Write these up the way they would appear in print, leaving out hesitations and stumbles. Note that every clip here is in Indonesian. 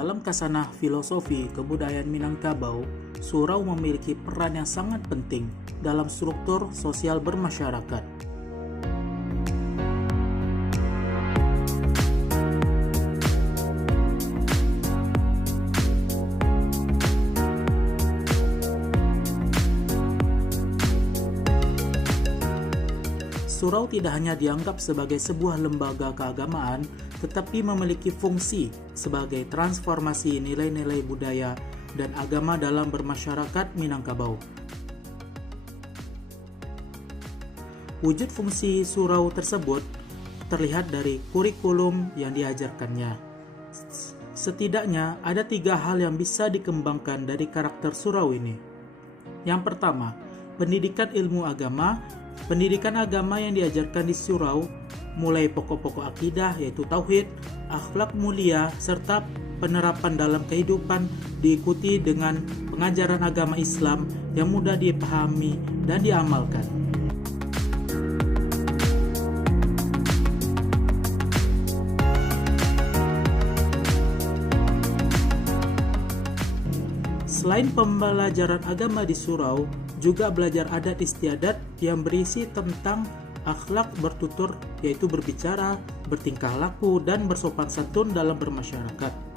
Dalam kasanah filosofi kebudayaan Minangkabau, surau memiliki peran yang sangat penting dalam struktur sosial bermasyarakat. Surau tidak hanya dianggap sebagai sebuah lembaga keagamaan, tetapi memiliki fungsi sebagai transformasi nilai-nilai budaya dan agama dalam bermasyarakat Minangkabau. Wujud fungsi surau tersebut terlihat dari kurikulum yang diajarkannya. Setidaknya ada 3 hal yang bisa dikembangkan dari karakter surau ini. Yang pertama, pendidikan ilmu agama. Pendidikan agama yang diajarkan di surau mulai pokok-pokok akidah yaitu tauhid, akhlak mulia, serta penerapan dalam kehidupan diikuti dengan pengajaran agama Islam yang mudah dipahami dan diamalkan. Selain pembelajaran agama di surau, juga belajar adat istiadat yang berisi tentang akhlak bertutur, yaitu berbicara, bertingkah laku, dan bersopan santun dalam bermasyarakat.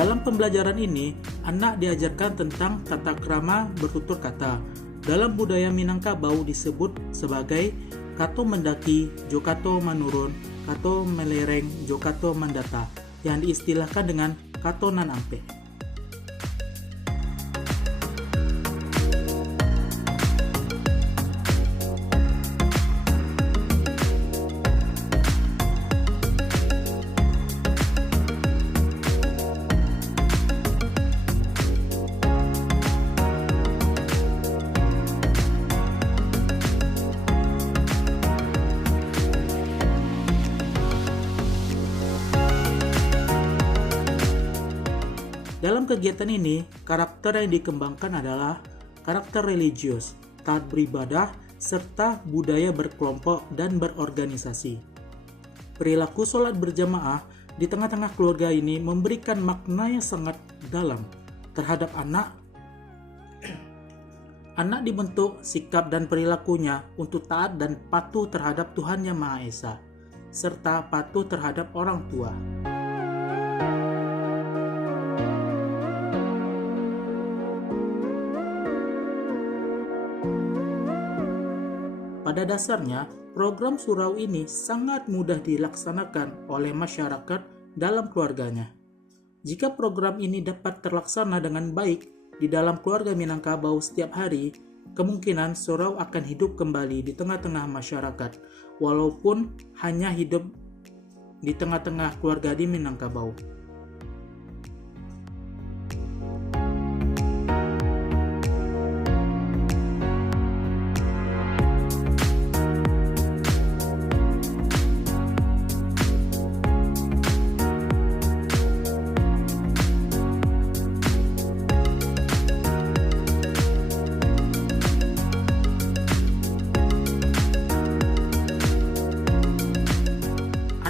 Dalam pembelajaran ini, anak diajarkan tentang tata krama bertutur kata. Dalam budaya Minangkabau disebut sebagai kato mendaki, jokato manurun, kato melereng, jokato mandata, yang diistilahkan dengan kato nan ampe. Dalam kegiatan ini, karakter yang dikembangkan adalah karakter religius, taat beribadah, serta budaya berkelompok dan berorganisasi. Perilaku sholat berjamaah di tengah-tengah keluarga ini memberikan makna yang sangat dalam terhadap anak. Anak dibentuk sikap dan perilakunya untuk taat dan patuh terhadap Tuhan Yang Maha Esa, serta patuh terhadap orang tua. Pada dasarnya, program surau ini sangat mudah dilaksanakan oleh masyarakat dalam keluarganya. Jika program ini dapat terlaksana dengan baik di dalam keluarga Minangkabau setiap hari, kemungkinan surau akan hidup kembali di tengah-tengah masyarakat, walaupun hanya hidup di tengah-tengah keluarga di Minangkabau.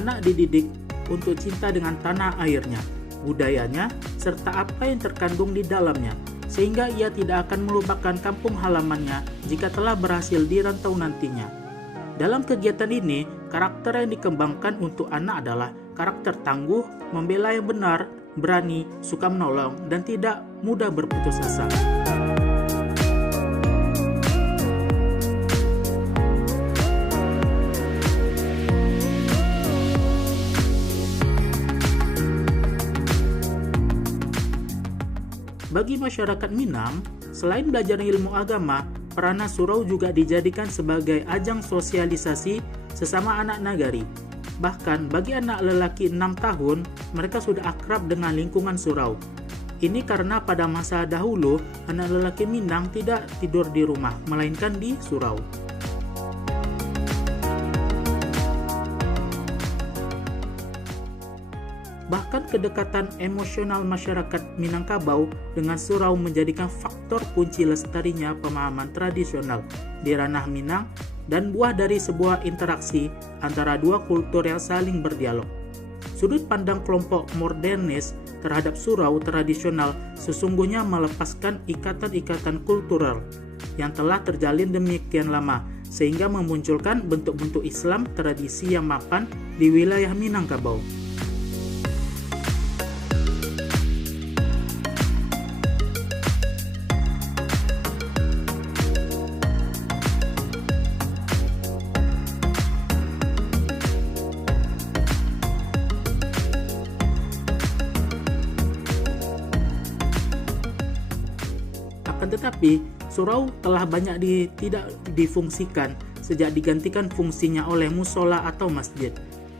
Anak dididik untuk cinta dengan tanah airnya, budayanya, serta apa yang terkandung di dalamnya, sehingga ia tidak akan melupakan kampung halamannya jika telah berhasil dirantau nantinya. Dalam kegiatan ini, karakter yang dikembangkan untuk anak adalah karakter tangguh, membela yang benar, berani, suka menolong, dan tidak mudah berputus asa. Bagi masyarakat Minang, selain belajar ilmu agama, peranan surau juga dijadikan sebagai ajang sosialisasi sesama anak nagari. Bahkan bagi anak lelaki 6 tahun, mereka sudah akrab dengan lingkungan surau. Ini karena pada masa dahulu, anak lelaki Minang tidak tidur di rumah, melainkan di surau. Bahkan kedekatan emosional masyarakat Minangkabau dengan surau menjadikan faktor kunci lestarinya pemahaman tradisional di ranah Minang dan buah dari sebuah interaksi antara dua kultur yang saling berdialog. Sudut pandang kelompok modernis terhadap surau tradisional sesungguhnya melepaskan ikatan-ikatan kultural yang telah terjalin demikian lama, sehingga memunculkan bentuk-bentuk Islam tradisi yang mapan di wilayah Minangkabau. Akan tetapi, surau telah banyak tidak difungsikan sejak digantikan fungsinya oleh musola atau masjid.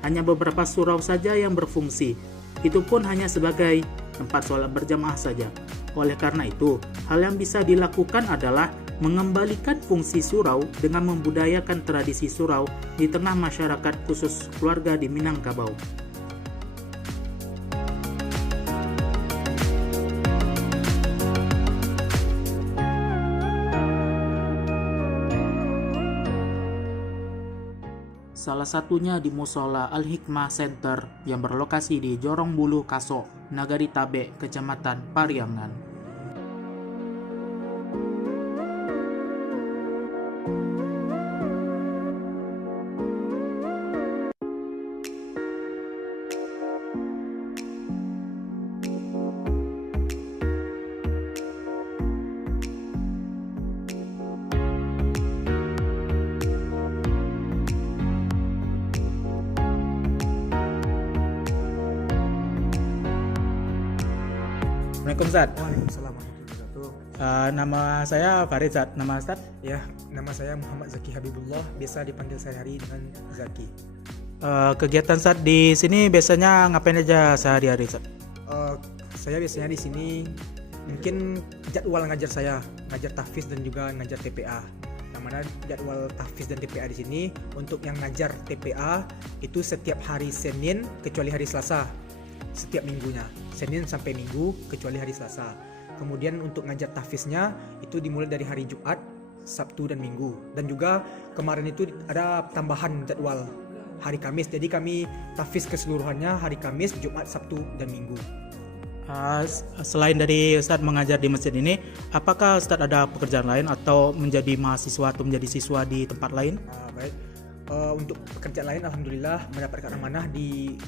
Hanya beberapa surau saja yang berfungsi, itu pun hanya sebagai tempat sholat berjamaah saja. Oleh karena itu, hal yang bisa dilakukan adalah mengembalikan fungsi surau dengan membudayakan tradisi surau di tengah masyarakat khusus keluarga di Minangkabau. Salah satunya di Musola Al-Hikmah Center yang berlokasi di Jorong Bulu Kaso, Nagari Tabe, Kecamatan Pariangan. Assalamualaikum Zat. Waalaikumsalam warahmatullahi wabarakatuh. Nama saya Farid Zat. Nama Zat? Ya, nama saya Muhammad Zaki Habibullah, biasa dipanggil sehari-hari dengan Zaki. Kegiatan Zat di sini biasanya ngapain aja sehari-hari Zat? Saya biasanya di sini mungkin jadwal ngajar saya, ngajar tahfiz dan juga ngajar TPA. Yang mana jadwal tahfiz dan TPA di sini untuk yang ngajar TPA itu setiap hari Senin kecuali hari Selasa. Setiap minggunya, Senin sampai Minggu kecuali hari Selasa. Kemudian untuk ngajar tahfiznya itu dimulai dari hari Jumat, Sabtu dan Minggu. Dan juga kemarin itu ada tambahan jadwal hari Kamis. Jadi kami tahfiz keseluruhannya hari Kamis, Jumat, Sabtu dan Minggu. Selain dari Ustadz mengajar di masjid ini, apakah Ustadz ada pekerjaan lain atau menjadi mahasiswa atau menjadi siswa di tempat lain? Baik. Untuk pekerjaan lain alhamdulillah mendapatkan amanah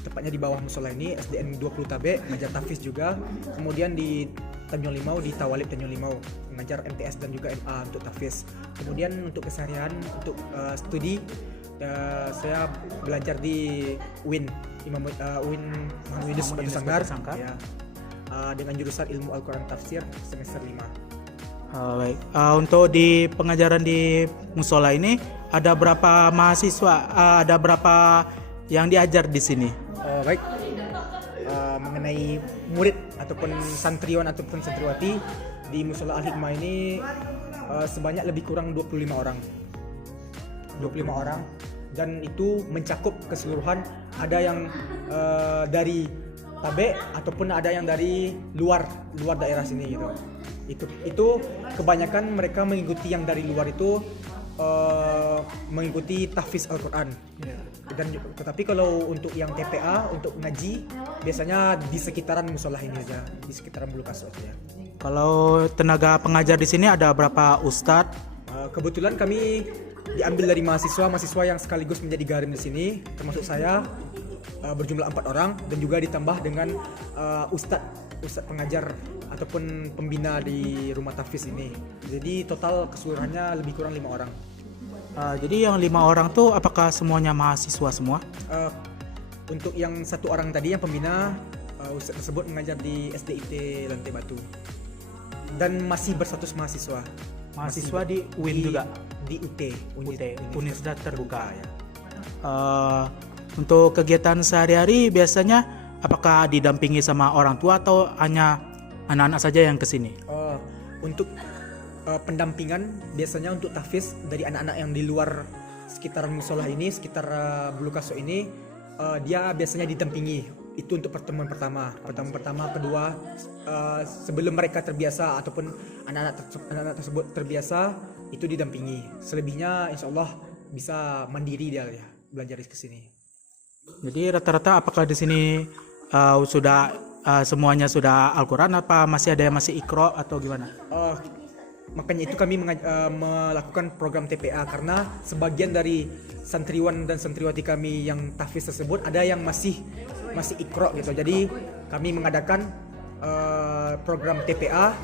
tepatnya di bawah musola ini SDN 20 Tabe, ngajar tahfiz juga. Kemudian di Tanjung Limau, di Tawalib Tanjung Limau, mengajar MTS dan juga MA untuk tahfiz. Kemudian untuk keseharian, untuk studi, saya belajar di UIN Muhammad Yunus Batu Sanggar ya, dengan jurusan ilmu Al-Quran Tafsir semester 5. Baik. Untuk di pengajaran di musola ini ada berapa mahasiswa? Ada berapa yang diajar di sini? Baik. Mengenai murid ataupun santriwan ataupun santriwati di Musola Al-Hikmah ini sebanyak lebih kurang 25 orang. 25 orang dan itu mencakup keseluruhan, ada yang dari Tabe ataupun ada yang dari luar daerah sini gitu. Itu kebanyakan mereka mengikuti yang dari luar itu mengikuti tahfiz Al-Quran. Dan tetapi kalau untuk yang TPA untuk ngaji biasanya di sekitaran musola ini aja, di sekitaran Bulu Kaso aja. Kalau tenaga pengajar di sini ada berapa ustadz? Kebetulan kami diambil dari mahasiswa yang sekaligus menjadi garim di sini, termasuk saya, berjumlah 4 orang dan juga ditambah dengan ustadz pengajar ataupun pembina di rumah tahfiz ini. Jadi total keseluruhannya lebih kurang 5 orang. Jadi yang 5 orang tuh apakah semuanya mahasiswa semua? Untuk yang 1 orang tadi yang pembina, ustadz tersebut mengajar di SDIT Lantai Batu dan masih berstatus mahasiswa. Mahasiswa di UIN juga? Di UT, Universitas Terbuka ya. Untuk kegiatan sehari-hari biasanya apakah didampingi sama orang tua atau hanya anak-anak saja yang kesini? Untuk pendampingan biasanya untuk tahfiz dari anak-anak yang di luar sekitaran musola ini, sekitar Bulu Kaso ini, dia biasanya didampingi Itu untuk pertemuan pertama. Kedua, sebelum mereka terbiasa ataupun anak-anak tersebut terbiasa, itu didampingi. Selebihnya insya Allah bisa mandiri dia ya, belajar ke sini. Jadi rata-rata apakah di sini sudah semuanya sudah Al-Quran, apa masih ada yang masih Iqra atau gimana? Makanya itu kami melakukan program TPA, karena sebagian dari santriwan dan santriwati kami yang tahfiz tersebut ada yang masih Iqra gitu. Jadi kami mengadakan program TPA,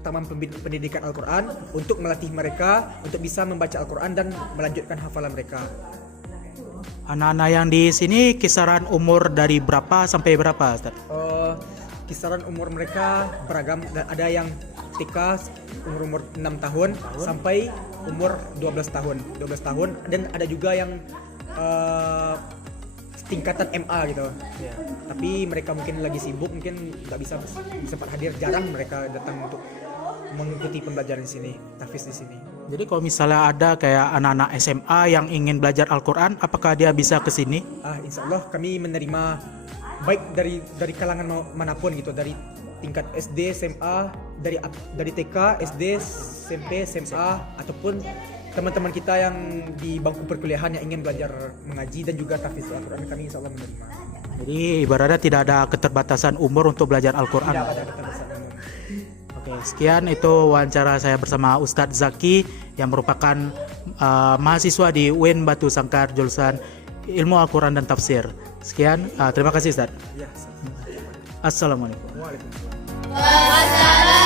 Taman Pendidikan Al-Quran, untuk melatih mereka untuk bisa membaca Al-Quran dan melanjutkan hafalan mereka. Anak-anak yang di sini kisaran umur dari berapa sampai berapa, Ustaz? Kisaran umur mereka beragam, dan ada yang TK umur 6 tahun sampai umur 12 tahun, dan ada juga yang tingkatan MA gitu. Ya. Tapi mereka mungkin lagi sibuk, mungkin nggak bisa sempat hadir, jarang mereka datang untuk mengikuti pembelajaran di sini, tahfiz di sini. Jadi kalau misalnya ada kayak anak-anak SMA yang ingin belajar Al-Quran, apakah dia bisa ke sini? Insya Allah kami menerima baik dari kalangan manapun gitu, dari tingkat SD, SMA, dari TK, SD, SMP, SMA, ataupun teman-teman kita yang di bangku perkuliahan yang ingin belajar mengaji dan juga tahfiz Al-Quran, kami insya Allah menerima. Jadi ibaratnya tidak ada keterbatasan umur untuk belajar Al-Quran. Tidak ada keterbatasan umur. Oke, sekian itu wawancara saya bersama Ustadz Zaki yang merupakan mahasiswa di UIN Batu Sangkar jurusan Ilmu Al-Quran dan Tafsir. Sekian, terima kasih Ustadz. Ya, Assalamualaikum. Waalaikumsalam.